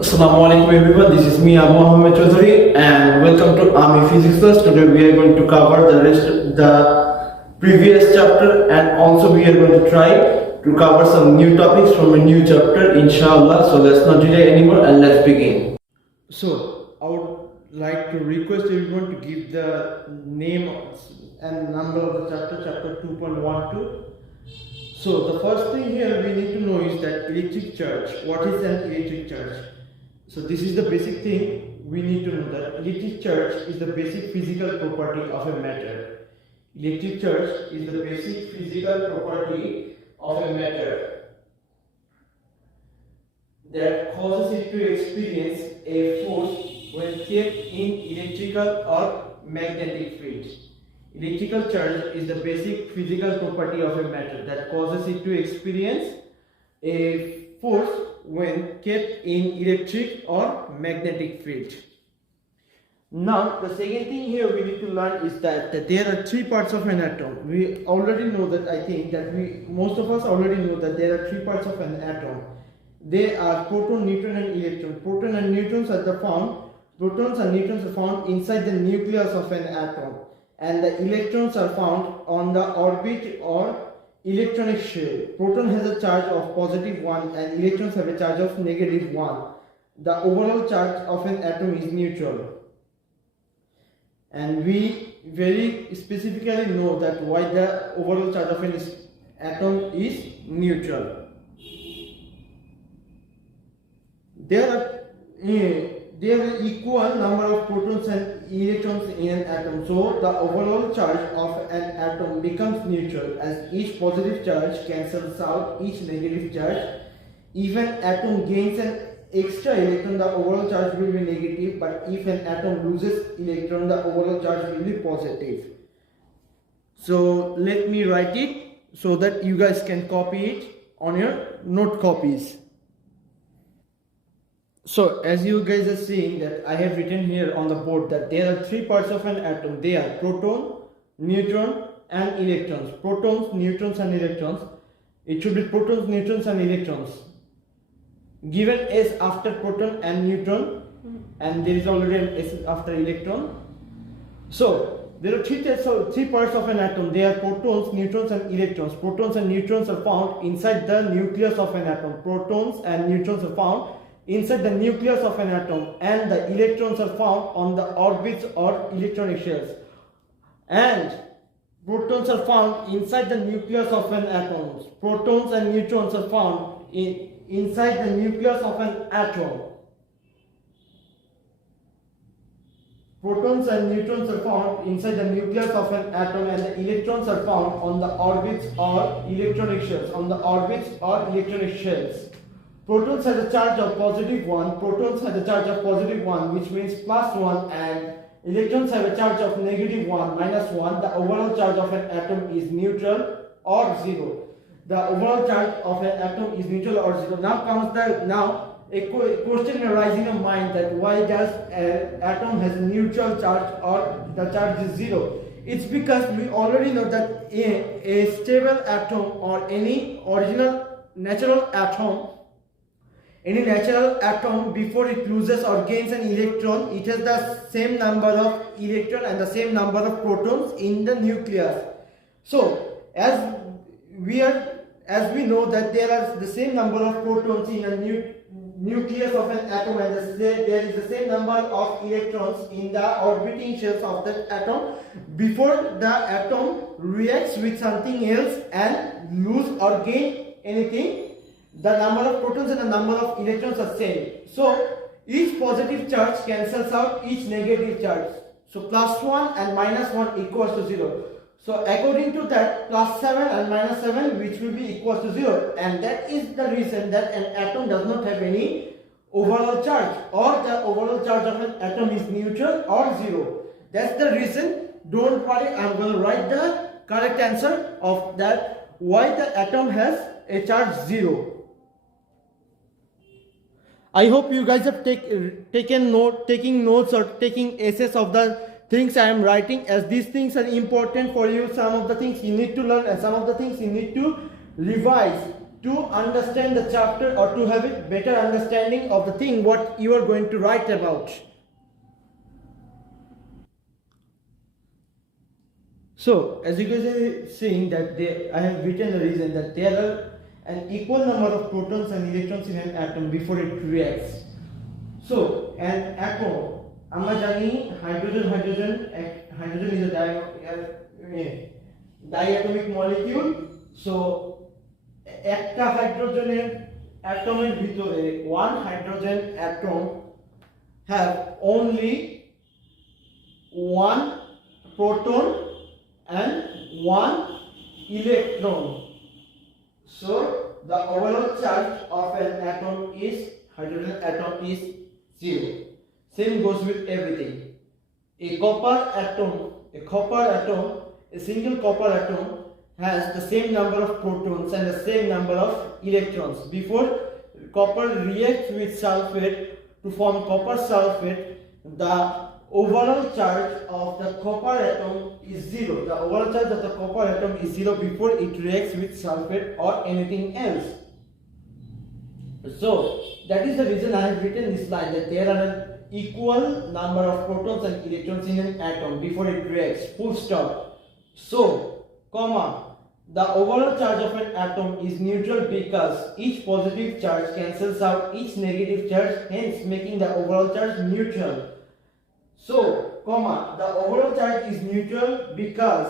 Assalamu alaikum everyone, this is me Abu Mohammed Chaudhary and welcome to Army Physics Class. Today we are going to cover the previous chapter and also we are going to try to cover some new topics from a new chapter inshallah. So let's not delay anymore and let's begin. So I would like to request everyone to give the name and number of the chapter 2.12. So the first thing here we need to know is that electric charge. What is an electric charge? So this is the basic thing we need to know, that electric charge is the basic physical property of a matter. Electric charge is the basic physical property of a matter that causes it to experience a force when kept in electrical or magnetic field. Electrical charge is the basic physical property of a matter that causes it to experience a force when kept in electric or magnetic field. Now the second thing here we need to learn is that there are three parts of an atom. We already know that, I think that most of us already know that there are three parts of an atom. They are proton, neutron and electron. Protons and neutrons are found inside the nucleus of an atom, and the electrons are found on the orbit or electronic shell. Proton has a charge of +1 and electrons have a charge of -1. The overall charge of an atom is neutral. And we very specifically know that why the overall charge of an atom is neutral. There are equal number of protons and electrons in an atom, so the overall charge of an atom becomes neutral as each positive charge cancels out each negative charge. If an atom gains an extra electron, the overall charge will be negative, but if an atom loses electron, the overall charge will be positive. So let me write it so that you guys can copy it on your note copies. So as you guys are seeing that I have written here on the board that there are three parts of an atom. They are proton, neutron and electrons. Protons, neutrons and electrons. It should be protons, neutrons and electrons. Given S after proton and neutron, and there is already an S after electron. So there are three parts of an atom. They are protons, neutrons and electrons. Protons and neutrons are found inside the nucleus of an atom. Protons and neutrons are found inside the nucleus of an atom, and the electrons are found on the orbits or electronic shells. And protons are found inside the nucleus of an atom. Protons and neutrons are found inside the nucleus of an atom. Protons and neutrons are found inside the nucleus of an atom, and the electrons are found on the orbits or electronic shells. Protons have a charge of +1. Protons have a charge of +1, which means +1, and electrons have a charge of -1, -1. The overall charge of an atom is neutral or 0. The overall charge of an atom is neutral or 0. Now a question arises in your mind that why does an atom has a neutral charge or the charge is 0? It's because we already know that a stable atom or any natural atom, before it loses or gains an electron, it has the same number of electrons and the same number of protons in the nucleus. So as we know that there are the same number of protons in a nucleus of an atom, and there is the same number of electrons in the orbiting shells of that atom. Before the atom reacts with something else and lose or gain anything, the number of protons and the number of electrons are same. So each positive charge cancels out each negative charge. So +1 and -1 equals to 0. So according to that, +7 and -7, which will be equals to 0, and that is the reason that an atom does not have any overall charge, or the overall charge of an atom is neutral or 0. That's the reason. Don't worry, I'm going to write the correct answer of that, why the atom has a charge 0. I hope you guys have taking notes or taking essays of the things I am writing, as these things are important for you. Some of the things you need to learn and some of the things you need to revise. to understand the chapter or to have a better understanding of the thing what you are going to write about. So as you guys are seeing that I have written the reason that there are an equal number of protons and electrons in an atom before it reacts. So an atom, আমরা জানি hydrogen is a diatomic molecule. So একটা হাইড্রোজেনের অ্যাটমের ভিতরে one hydrogen atom have only one proton and one electron. So the overall charge of an atom is hydrogen atom is 0. Same goes with everything. A single copper atom has the same number of protons and the same number of electrons. Before copper reacts with sulfate to form copper sulfate, the overall charge of the copper atom is 0. The overall charge of the copper atom is 0 before it reacts with sulfate or anything else. So that is the reason I have written this line, that there are an equal number of protons and electrons in an atom before it reacts, full stop. So, comma, the overall charge of an atom is neutral because each positive charge cancels out each negative charge, hence making the overall charge neutral. So, comma, the overall charge is neutral because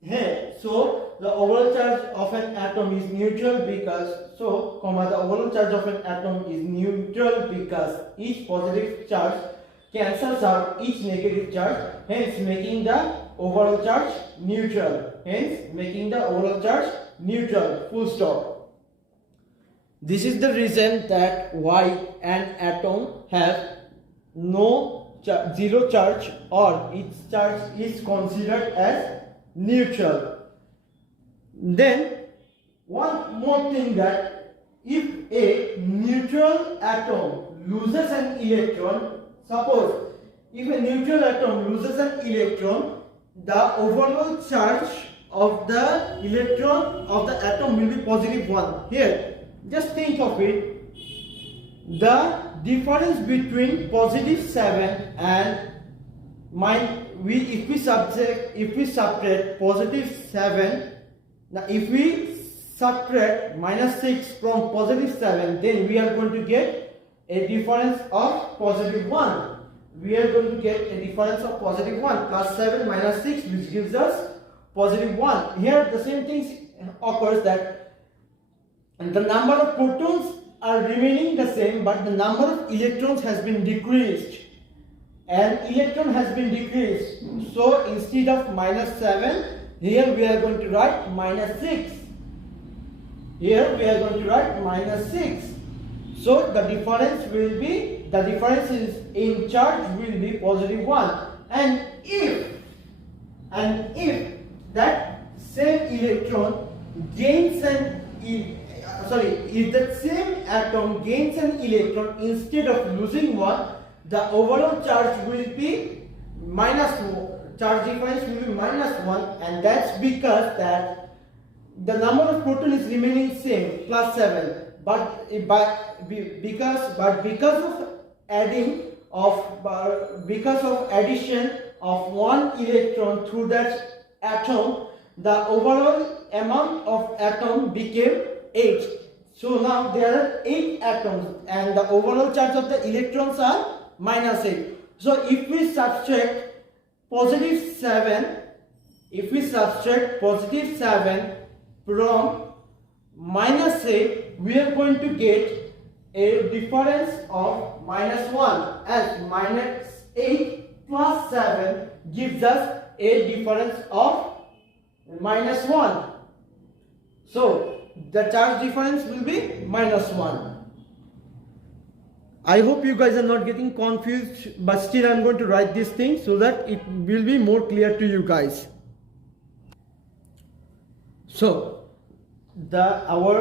the overall charge of an atom is neutral because the overall charge of an atom is neutral because each positive charge cancels out each negative charge, hence making the overall charge neutral. Full stop. This is the reason that why an atom has zero charge or its charge is considered as neutral. Then one more thing, that if a neutral atom loses an electron, suppose if a neutral atom loses an electron, the overall charge of the electron of the atom will be positive 1. Here, just think of it. The difference between positive 7 and if we subtract positive 7, now if we subtract minus 6 from positive 7, then we are going to get a difference of positive 1. We are going to get a difference of positive 1 plus 7 minus 6, which gives us positive 1. Here the same thing occurs, that the number of protons are remaining the same, but the number of electrons has been decreased. An electron has been decreased. So instead of minus 7, here we are going to write minus 6. So the difference is in charge will be positive 1. And if that same electron gains if that same atom gains an electron instead of losing one, the overall charge will be charge difference will be -1, and that's because that the number of proton is remaining same, +7, because of addition of one electron through that atom, the overall amount of atom became 8. So now there are 8 atoms and the overall charge of the electrons are -8. So if we subtract positive 7 from -8, we are going to get a difference of -1, as -8 plus 7 gives us a difference of -1. So the charge difference will be -1. I hope you guys are not getting confused, but still I'm going to write this thing so that it will be more clear to you guys. So our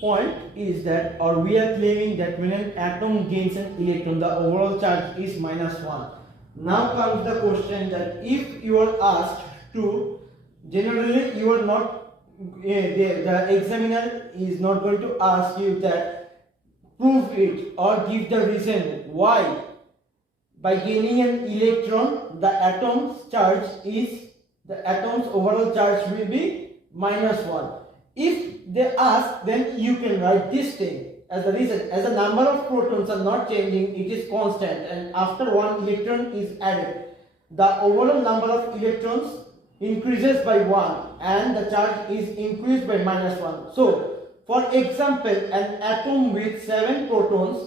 point is that, or we are claiming that when an atom gains an electron, the overall charge is -1. Now comes the question that if you are asked to, generally you are not the examiner is not going to ask you that prove it or give the reason why. By gaining an electron, the atom's overall charge will be -1. If they ask, then you can write this thing as the reason. As the number of protons are not changing, it is constant, and after one electron is added, the overall number of electrons increases by 1 and the charge is increased by -1. So, for example, an atom with 7 protons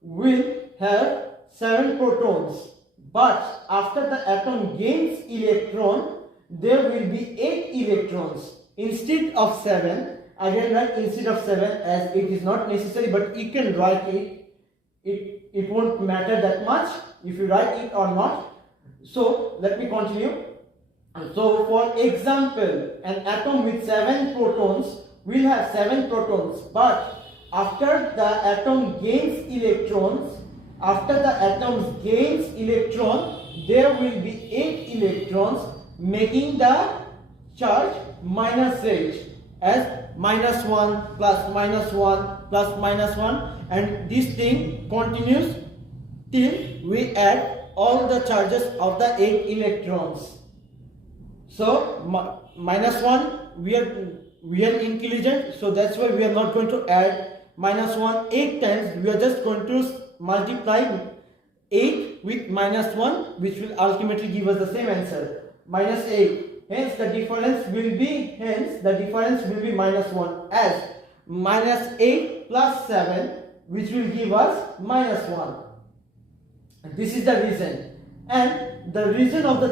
will have 7 protons, but after the atom gains electron, there will be 8 electrons instead of 7. Again, write instead of 7 as it is not necessary, but you can write it. It won't matter that much if you write it or not. So let me continue. So for example, an atom with 7 protons will have 7 protons, but after the atom gains electrons, there will be 8 electrons, making the charge -8 as -1 plus -1 plus -1, and this thing continues till we add all the charges of the 8 electrons. So -1, we are intelligent, so that's why we are not going to add -1 8 times. We are just going to multiply 8 with -1, which will ultimately give us the same answer, -8. Hence the difference will be -1, as -8 plus 7, which will give us -1. This is the reason, and the reason of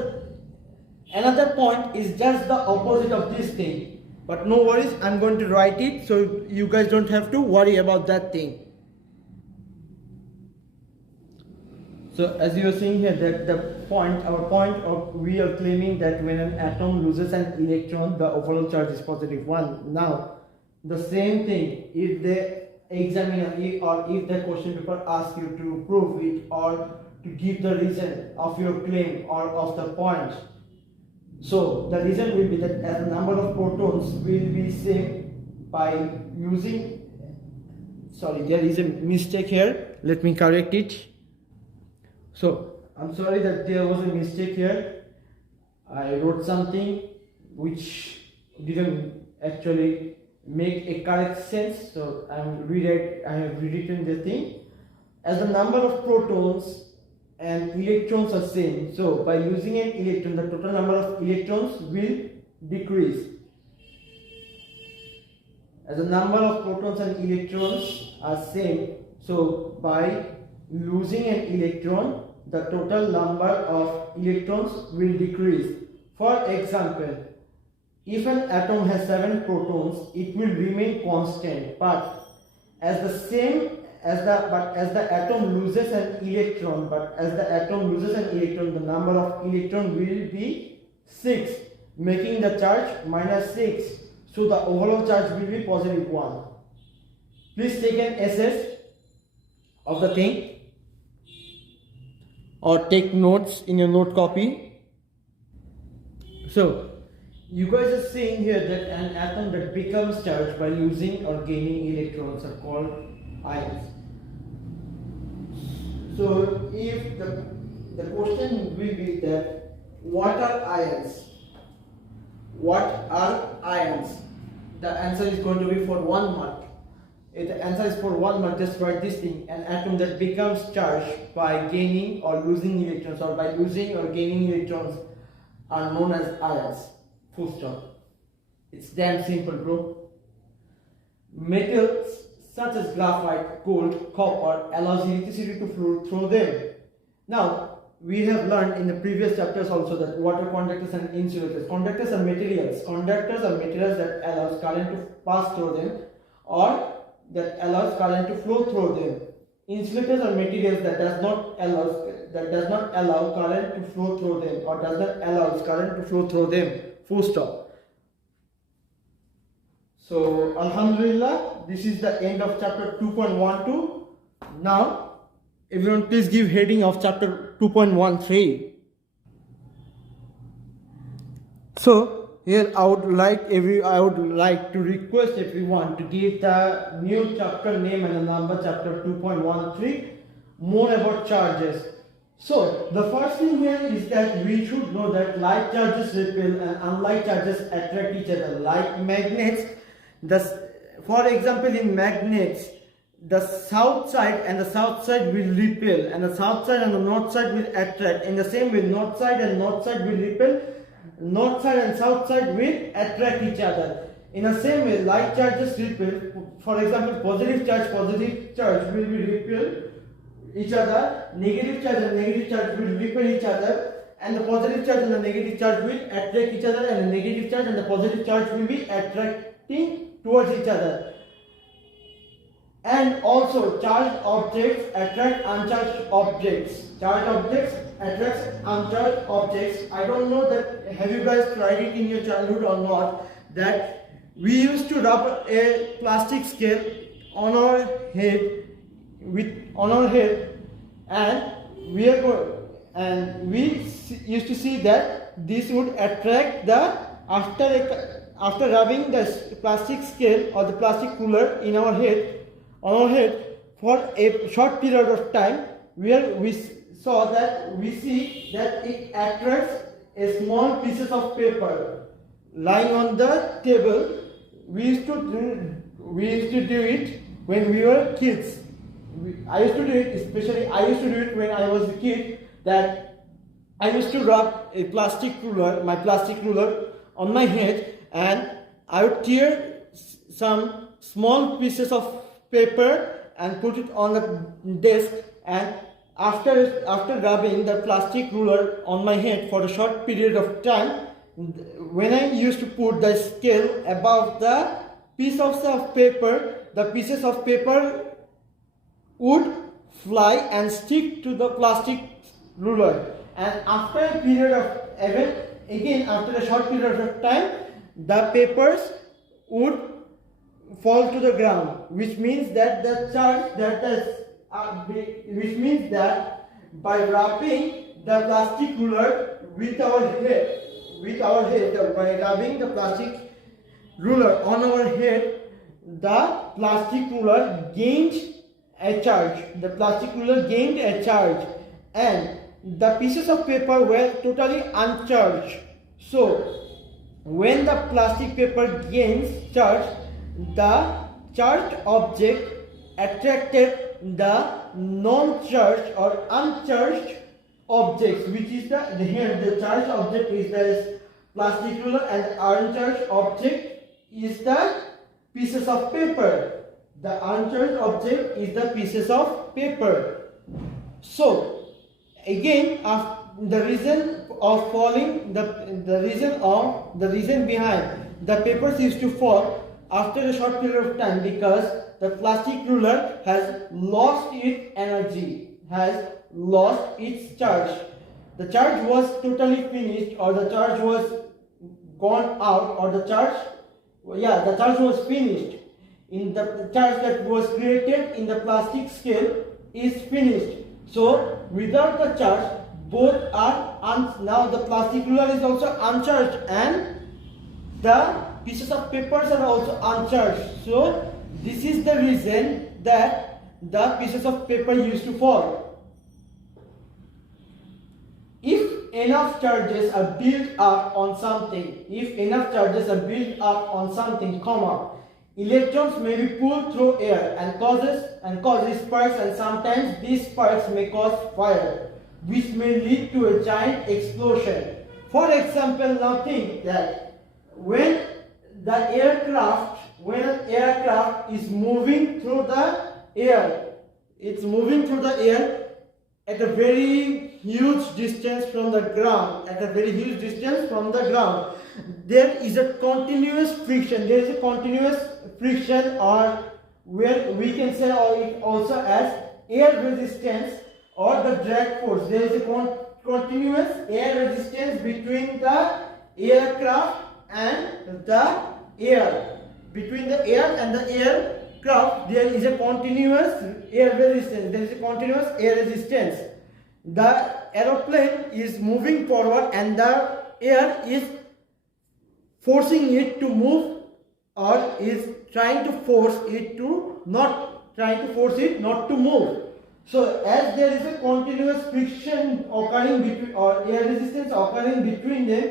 another point is just the opposite of this thing. But no worries, I'm going to write it so you guys don't have to worry about that thing. So as you are seeing here, that we are claiming that when an atom loses an electron, the overall charge is +1. Now the same thing, if the examiner or if the question paper asks you to prove it or to give the reason of your claim or of the point, so the reason will be that as the number of protons will be same by using, sorry, there is a mistake here, let me correct it. So I'm sorry that there was a mistake here. I wrote something which didn't actually make a correct sense, so I have rewritten the thing. As the number of protons and electrons are same, so by losing an electron, the total number of electrons will decrease. As the number of protons and electrons are same, so by losing an electron, the total number of electrons will decrease. For example, if an atom has 7 protons, it will remain constant, but as the atom loses an electron, the number of electrons will be 6, making the charge -6. So the overall charge will be +1. Please take an SS of the thing or take notes in your note copy. So you guys are seeing here that an atom that becomes charged by losing or gaining electrons are called ions. So if the question will be that what are ions? The answer is going to be for 1 mark. If the answer is for 1 mark, just write this thing: an atom that becomes charged by gaining or losing electrons, or by losing or gaining electrons, are known as ions. Full stop. It's damn simple, bro. Metals such as graphite, gold, copper allows electricity to flow through them. Now, we have learned in the previous chapters also that water conductors and insulators. Conductors are materials that allows current to pass through them, or that allows current to flow through them. Insulators are materials that does not allow current to flow through them, or does not allow current to flow through them. Full stop. So Alhamdulillah, this is the end of chapter 2.12. Now everyone please give heading of chapter 2.13. So here I would like to request everyone to give the new chapter name and the number, chapter 2.13, more about charges. So the first thing here is that we should know that like charges repel and unlike charges attract each other. Like magnets, for example, in magnets, the south side and the south side will repel, and the south side and the north side will attract. In the same way, north side and north side will repel, north side and south side will attract each other. In the same way, like charges repel. For example, positive charge will be repel each other, negative charge and negative charge will repel each other, and the positive charge and the negative charge will attract each other, and the negative charge and the positive charge will be attracting towards each other. And also, charged objects attract uncharged objects. Charged objects attract uncharged objects. I don't know that have you guys tried it in your childhood or not, that we used to rub a plastic scale on our head and we used to see that this would attract the after rubbing the plastic scale or the plastic cooler in our head for a short period of time, where we see that it attracts a small pieces of paper lying on the table. We used to do it when we were kids. I used to do it when I was a kid, that I used to rub my plastic ruler on my head, and I would tear some small pieces of paper and put it on the desk, and after rubbing the plastic ruler on my head for a short period of time, when I used to put the scale above the pieces of paper, the pieces of paper would fly and stick to the plastic ruler, and after a short period of time, the papers would fall to the ground, which means that by wrapping the plastic ruler with our head, by rubbing the plastic ruler on our head, the plastic ruler gained a charge. The plastic ruler gained a charge, and the pieces of paper were totally uncharged. So when the plastic paper gains charge, the charged object attracted the non-charged or uncharged objects, which is the charged object is the plastic ruler, and the uncharged object is the pieces of paper. The uncharged object is the pieces of paper. So again, the reason behind the papers used to fall after a short period of time, because the plastic ruler has lost its energy, has lost its charge. The charge was totally finished, or the charge was gone out, or the charge was finished. In the charge that was created in the plastic scale is finished. So without the charge, both are now the plastic ruler is also uncharged, and the pieces of papers are also uncharged. So this is the reason that the pieces of paper used to fall. If enough charges are built up on something, electrons may be pulled through air and causes sparks, and sometimes these sparks may cause fire, which may lead to a giant explosion. For example, now think that when an aircraft is moving through the air, at a very huge distance from the ground, there is a continuous friction, or where we can say it also as air resistance or the drag force. There is a continuous air resistance between the aircraft and the air. Between the air and the aircraft, there is a continuous air resistance. The aeroplane is moving forward, and the air is forcing it to move, or is trying to force it to not to move. So as there is a continuous friction occurring between, or air resistance occurring between them,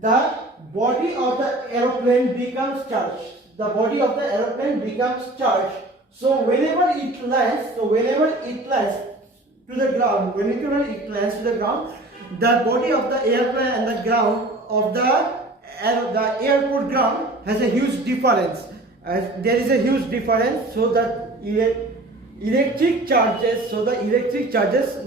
the body of the aeroplane becomes charged. The body of the aeroplane becomes charged. So whenever it lands to the ground, the body of the airplane and the ground of the airport ground has a huge difference. There is a huge difference, so that electric charges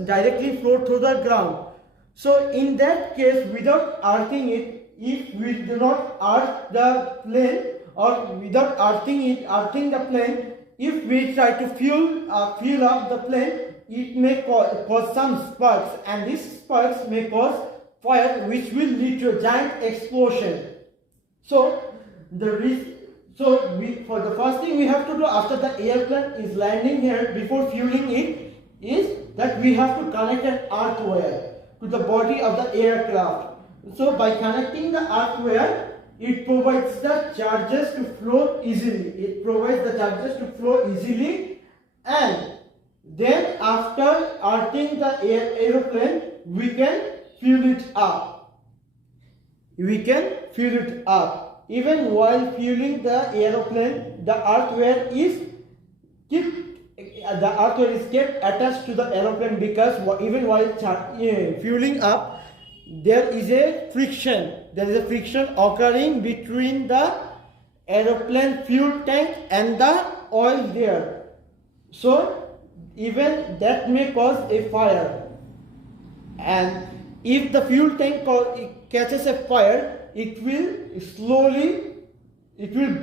directly flow through the ground. So in that case, without earthing it, if we do not earth the plane, or without earthing the plane, if we try to fuel up the plane, it may cause some sparks, and these sparks may cause fire, which will lead to a giant explosion. So for the first thing we have to do after the airplane is landing here, before fueling it, is that we have to connect an earth wire to the body of the aircraft. So by connecting the earth wire, it provides the charges to flow easily. And then after earthing the aeroplane, we can fuel it up. Even while fueling the aeroplane, the earth wire is kept attached to the aeroplane, because even while fueling up, there is a friction occurring between the aeroplane fuel tank and the oil there. So even that may cause a fire, and if the fuel tank catches a fire, it will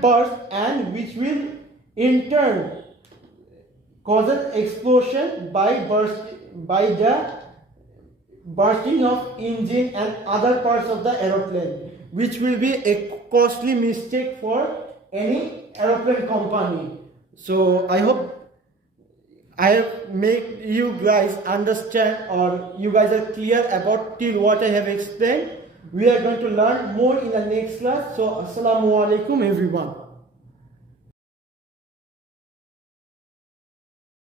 burst, and which will in turn cause an explosion by the bursting of engine and other parts of the aeroplane, which will be a costly mistake for any aeroplane company. So I hope I have made you guys understand, or you guys are clear about till what I have explained. We are going to learn more in the next class. So assalamu alaikum everyone.